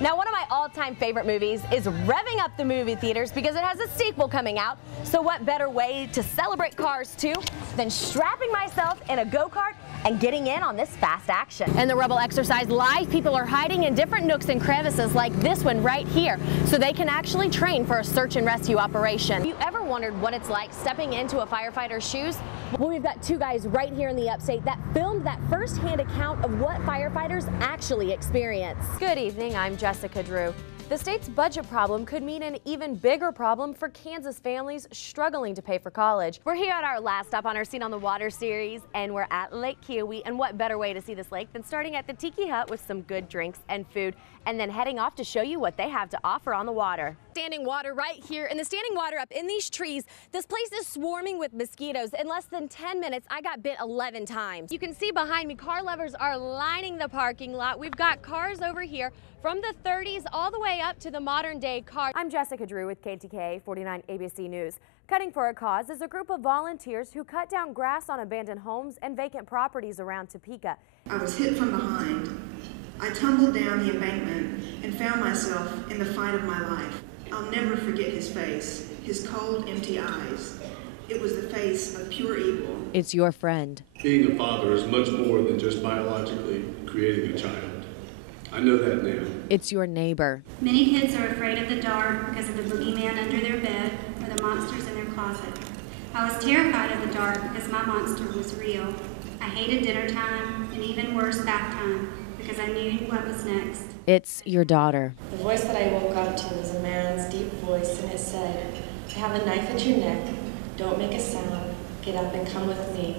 Now, one of my all-time favorite movies is revving up the movie theaters because it has a sequel coming out. So what better way to celebrate Cars 2 than strapping myself in a go-kart and getting in on this fast action. In the Rebel Exercise Live, people are hiding in different nooks and crevices like this one right here so they can actually train for a search and rescue operation. Have you ever wondered what it's like stepping into a firefighter's shoes? Well, we've got two guys right here in the upstate that filmed that first-hand account of what firefighters actually experience. Good evening, I'm Jessica Drew. The state's budget problem could mean an even bigger problem for Kansas families struggling to pay for college. We're here at our last stop on our Scene on the Water series, and we're at Lake Keowee. And what better way to see this lake than starting at the Tiki Hut with some good drinks and food, and then heading off to show you what they have to offer on the water. Standing water right here, and the standing water up in these trees. This place is swarming with mosquitoes. In less than 10 minutes, I got bit 11 times. You can see behind me, car lovers are lining the parking lot. We've got cars over here from the 30s all the way up to the modern day car. I'm Jessica Drew with KTKA 49 ABC News. Cutting for a Cause is a group of volunteers who cut down grass on abandoned homes and vacant properties around Topeka. I was hit from behind. I tumbled down the embankment and found myself in the fight of my life. I'll never forget his face, his cold, empty eyes. It was the face of pure evil. It's your friend. Being a father is much more than just biologically creating a child. I know that now. It's your neighbor. Many kids are afraid of the dark because of the boogeyman under their bed or the monsters in their closet. I was terrified of the dark because my monster was real. I hated dinner time and even worse bath time because I knew what was next. It's your daughter. The voice that I woke up to was a man's deep voice, and it said, "I have a knife at your neck. Don't make a sound. Get up and come with me."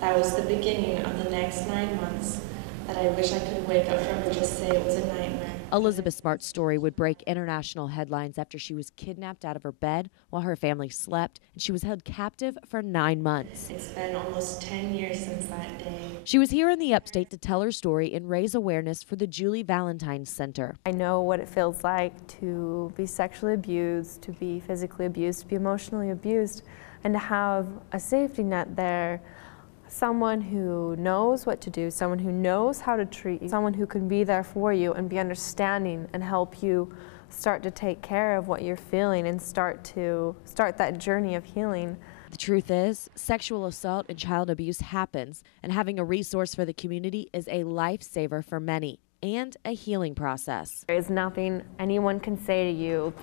That was the beginning of the next 9 months that I wish I could wake up from and just say it was a nightmare. Elizabeth Smart's story would break international headlines after she was kidnapped out of her bed while her family slept, and she was held captive for 9 months. It's been almost 10 years since that day. She was here in the upstate to tell her story and raise awareness for the Julie Valentine Center. I know what it feels like to be sexually abused, to be physically abused, to be emotionally abused, and to have a safety net there. Someone who knows what to do, someone who knows how to treat you, someone who can be there for you and be understanding and help you start to take care of what you're feeling and start that journey of healing. The truth is, sexual assault and child abuse happens, and having a resource for the community is a lifesaver for many and a healing process. There is nothing anyone can say to you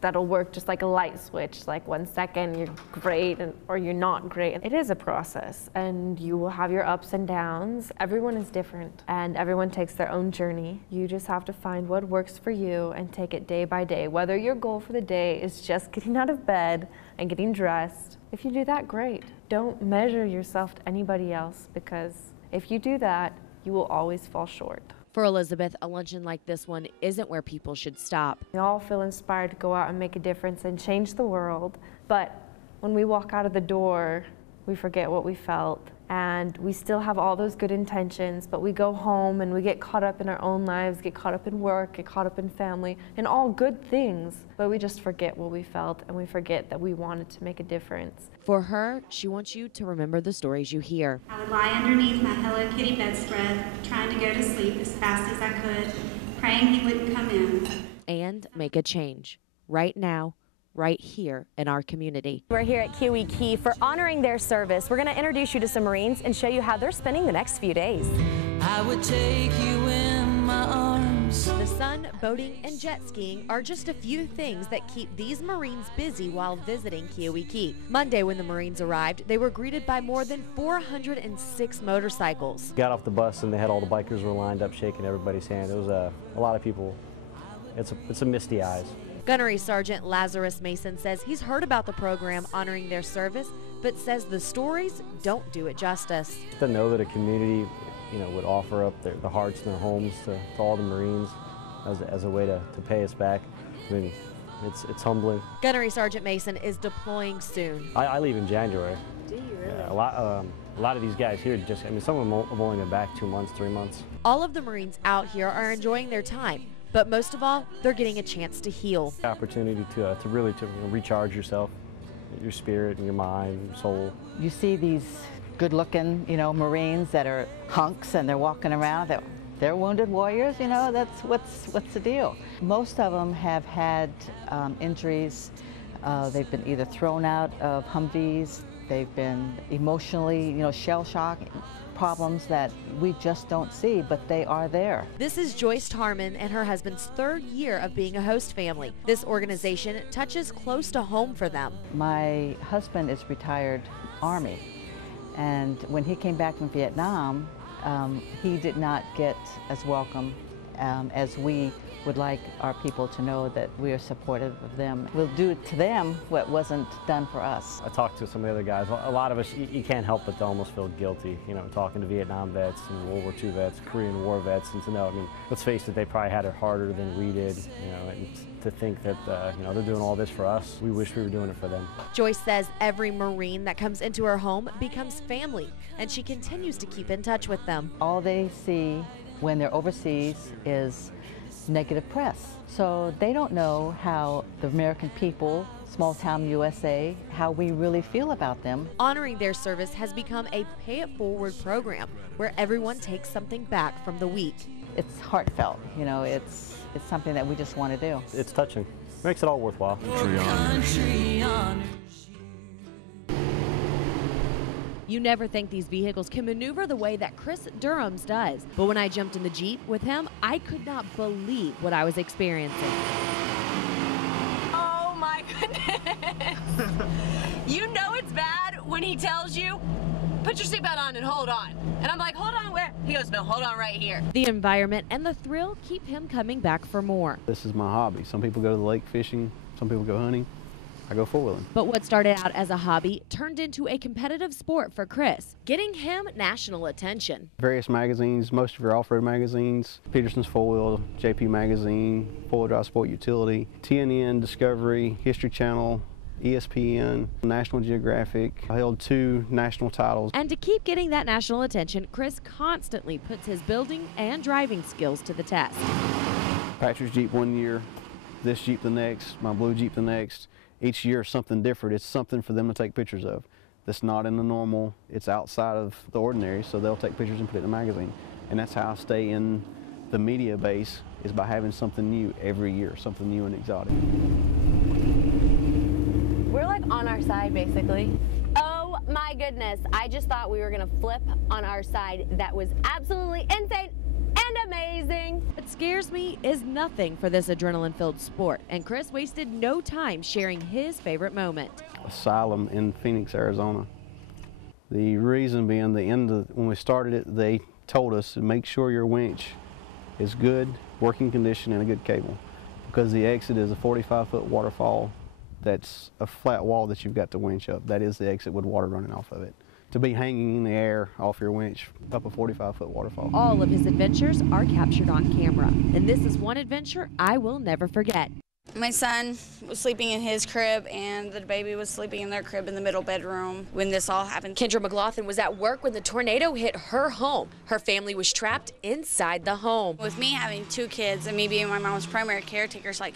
that'll work just like a light switch, like 1 second you're great or you're not great. It is a process, and you will have your ups and downs. Everyone is different and everyone takes their own journey. You just have to find what works for you and take it day by day. Whether your goal for the day is just getting out of bed and getting dressed, if you do that, great. Don't measure yourself to anybody else, because if you do that, you will always fall short. For Elizabeth, a luncheon like this one isn't where people should stop. We all feel inspired to go out and make a difference and change the world, but when we walk out of the door, we forget what we felt, and we still have all those good intentions, but we go home and we get caught up in our own lives, get caught up in work, get caught up in family, and all good things, but we just forget what we felt, and we forget that we wanted to make a difference. For her, she wants you to remember the stories you hear. I would lie underneath my Hello Kitty bedspread, trying to go to sleep as fast as I could, praying he wouldn't come in. And make a change. Right now, right here in our community. We're here at Keowee Key for honoring their service. We're going to introduce you to some Marines and show you how they're spending the next few days. I would take you in my arms. The sun, boating, and jet skiing are just a few things that keep these Marines busy while visiting Keowee Key. Monday, when the Marines arrived, they were greeted by more than 406 motorcycles. Got off the bus and they had all the bikers were lined up shaking everybody's hand. It was a lot of people. It's a misty eyes. Gunnery Sergeant Lazarus Mason says he's heard about the program honoring their service, but says the stories don't do it justice. To know that a community, would offer up the hearts and their homes to all the Marines as a way to pay us back, I mean, it's humbling. Gunnery Sergeant Mason is deploying soon. I leave in January. Do you really? Yeah, a lot of these guys here some of them have only been back 2 months, 3 months. All of the Marines out here are enjoying their time. But most of all, they're getting a chance to heal. The opportunity to really recharge yourself, your spirit and your mind, your soul. You see these good-looking, Marines that are hunks and they're walking around. They're wounded warriors, you know, that's what's the deal. Most of them have had injuries. They've been either thrown out of Humvees, they've been emotionally, you know, shell shock problems that we just don't see, but they are there. This is Joyce Tarman and her husband's third year of being a host family. This organization touches close to home for them. My husband is retired Army, and when he came back from Vietnam, he did not get as welcome as we would like our people to know that we are supportive of them. We'll do to them what wasn't done for us. I talked to some of the other guys. A lot of us, you can't help but to almost feel guilty, you know, talking to Vietnam vets and World War II vets, Korean War vets, and to know, I mean, let's face it, they probably had it harder than we did, you know, and to think that, you know, they're doing all this for us. We wish we were doing it for them. Joyce says every Marine that comes into her home becomes family, and she continues to keep in touch with them. All they see when they're overseas is negative press. So they don't know how the American people, small town USA, how we really feel about them. Honoring their service has become a pay it forward program where everyone takes something back from the week. It's heartfelt, you know, it's something that we just want to do. It's touching. Makes it all worthwhile. You never think these vehicles can maneuver the way that Chris Durham's does. But when I jumped in the Jeep with him, I could not believe what I was experiencing. Oh my goodness. You know it's bad when he tells you, put your seatbelt on and hold on. And I'm like, hold on where? He goes, no, hold on right here. The environment and the thrill keep him coming back for more. This is my hobby. Some people go to the lake fishing, some people go hunting. I go four-wheeling. But what started out as a hobby turned into a competitive sport for Chris, getting him national attention. Various magazines, most of your off-road magazines, Peterson's Four-Wheel, JP Magazine, Four-Wheel Drive Sport Utility, TNN, Discovery, History Channel, ESPN, National Geographic. I held 2 national titles. And to keep getting that national attention, Chris constantly puts his building and driving skills to the test. Patrick's Jeep one year, this Jeep the next, my blue Jeep the next. Each year something different. It's something for them to take pictures of. That's not in the normal, it's outside of the ordinary, so they'll take pictures and put it in a magazine. And that's how I stay in the media base, is by having something new every year, something new and exotic. We're like on our side, basically. Oh my goodness, I just thought we were gonna flip on our side. That was absolutely insane and amazing. What scares me is nothing for this adrenaline-filled sport, and Chris wasted no time sharing his favorite moment. Asylum in Phoenix, Arizona. The reason being, when we started it, they told us to make sure your winch is good, working condition, and a good cable, because the exit is a 45-foot waterfall. That's a flat wall that you've got to winch up. That is the exit with water running off of it. To be hanging in the air off your winch up a 45-foot waterfall. All of his adventures are captured on camera, and this is one adventure I will never forget. My son was sleeping in his crib, and the baby was sleeping in their crib in the middle bedroom when this all happened. Kendra McLaughlin was at work when the tornado hit her home. Her family was trapped inside the home. With me having 2 kids and me being my mom's primary caretaker, it's like,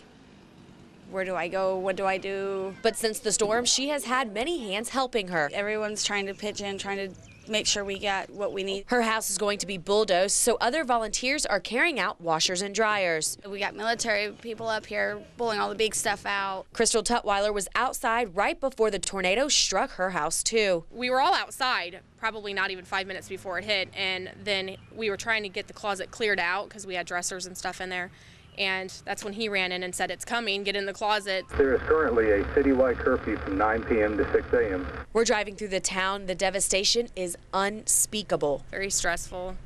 where do I go? What do I do? But since the storm, she has had many hands helping her. Everyone's trying to pitch in, trying to make sure we got what we need. Her house is going to be bulldozed, so other volunteers are carrying out washers and dryers. We got military people up here pulling all the big stuff out. Crystal Tutwiler was outside right before the tornado struck her house too. We were all outside, probably not even 5 minutes before it hit, and then we were trying to get the closet cleared out because we had dressers and stuff in there. And that's when he ran in and said, it's coming, get in the closet. There is currently a citywide curfew from 9 p.m. to 6 a.m. We're driving through the town. The devastation is unspeakable. Very stressful,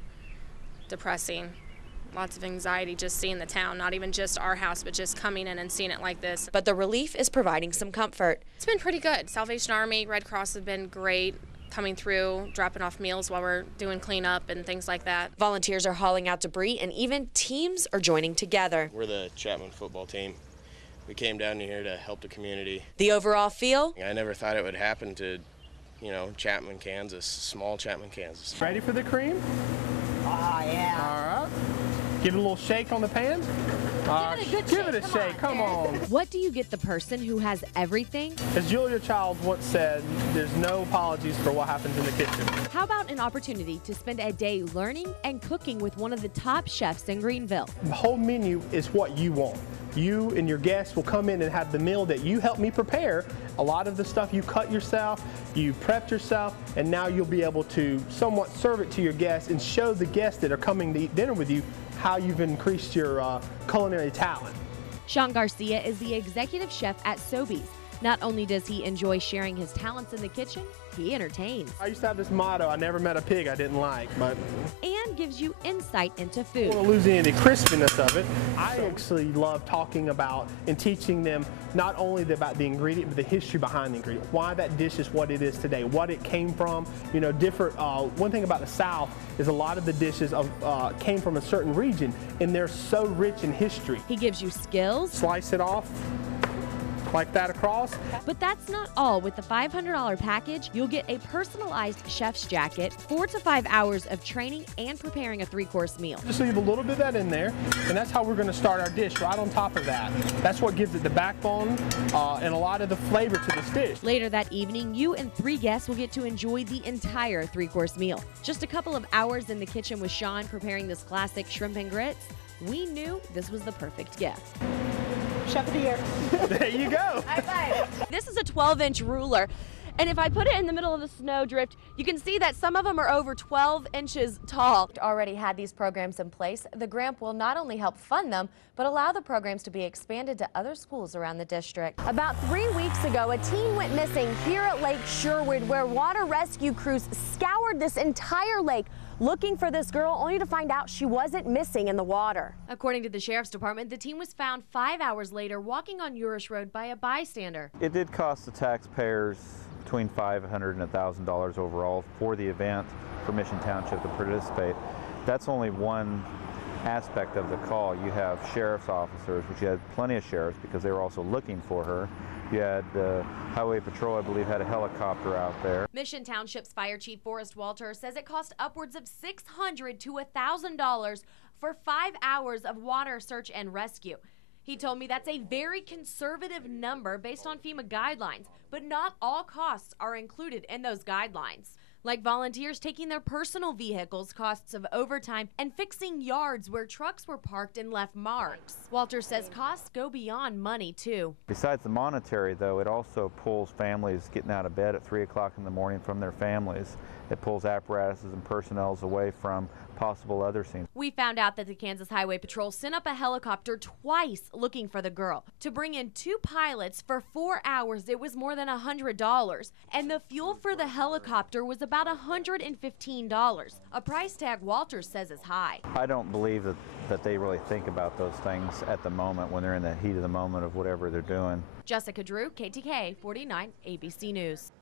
depressing, lots of anxiety just seeing the town, not even just our house, but just coming in and seeing it like this. But the relief is providing some comfort. It's been pretty good. Salvation Army, Red Cross have been great. Coming through, dropping off meals while we're doing cleanup and things like that. Volunteers are hauling out debris, and even teams are joining together. We're the Chapman football team. We came down here to help the community. The overall feel? I never thought it would happen to, you know, Chapman, Kansas, small Chapman, Kansas. Ready for the cream? Oh, yeah. All right. Give it a little shake on the pan. Give it a shake. Come on. What do you get the person who has everything? As Julia Childs once said, there's no apologies for what happens in the kitchen. How about an opportunity to spend a day learning and cooking with one of the top chefs in Greenville? The whole menu is what you want. You and your guests will come in and have the meal that you helped me prepare. A lot of the stuff you cut yourself, you prepped yourself, and now you'll be able to somewhat serve it to your guests and show the guests that are coming to eat dinner with you how you've increased your culinary talent. Sean Garcia is the executive chef at Sobeys. Not only does he enjoy sharing his talents in the kitchen, he entertains. I used to have this motto, I never met a pig I didn't like, but... And gives you insight into food. I don't want to lose any of the crispiness of it. I actually love talking about and teaching them not only about the ingredient, but the history behind the ingredient. Why that dish is what it is today, what it came from. You know, different, one thing about the South is a lot of the dishes came from a certain region, and they're so rich in history. He gives you skills. Slice it off. Like that across. But that's not all. With the $500 package, you'll get a personalized chef's jacket, 4 to 5 hours of training, and preparing a 3-course meal. Just leave a little bit of that in there, and that's how we're going to start our dish, right on top of that. That's what gives it the backbone and a lot of the flavor to this dish. Later that evening, you and 3 guests will get to enjoy the entire 3-course meal. Just a couple of hours in the kitchen with Sean preparing this classic shrimp and grits, we knew this was the perfect gift. Chef of the year. There you go. High five. This is a 12-inch ruler, and if I put it in the middle of the snowdrift, you can see that some of them are over 12 inches tall. Already had these programs in place. The grant will not only help fund them, but allow the programs to be expanded to other schools around the district. About 3 weeks ago, a teen went missing here at Lake Sherwood, where water rescue crews scoured this entire lake looking for this girl, only to find out she wasn't missing in the water. According to the Sheriff's Department, the teen was found 5 hours later walking on Urish Road by a bystander. It did cost the taxpayers between $500 and $1,000 overall for the event for Mission Township to participate. That's only one aspect of the call. You have sheriff's officers, which you had plenty of sheriffs because they were also looking for her. You had Highway Patrol, I believe, had a helicopter out there. Mission Township's Fire Chief Forrest Walter says it cost upwards of $600 to $1,000 for 5 hours of water search and rescue. He told me that's a very conservative number based on FEMA guidelines, but not all costs are included in those guidelines. Like volunteers taking their personal vehicles, costs of overtime, and fixing yards where trucks were parked and left marks. Walter says costs go beyond money, too. Besides the monetary, though, it also pulls families getting out of bed at 3 o'clock in the morning from their families. It pulls apparatuses and personnel away from possible other scenes. We found out that the Kansas Highway Patrol sent up a helicopter twice looking for the girl. To bring in 2 pilots for 4 hours, it was more than $100. And the fuel for the helicopter was about $115, a price tag Walter says is high. I don't believe that they really think about those things at the moment when they're in the heat of the moment of whatever they're doing. Jessica Drew, KTK 49 ABC News.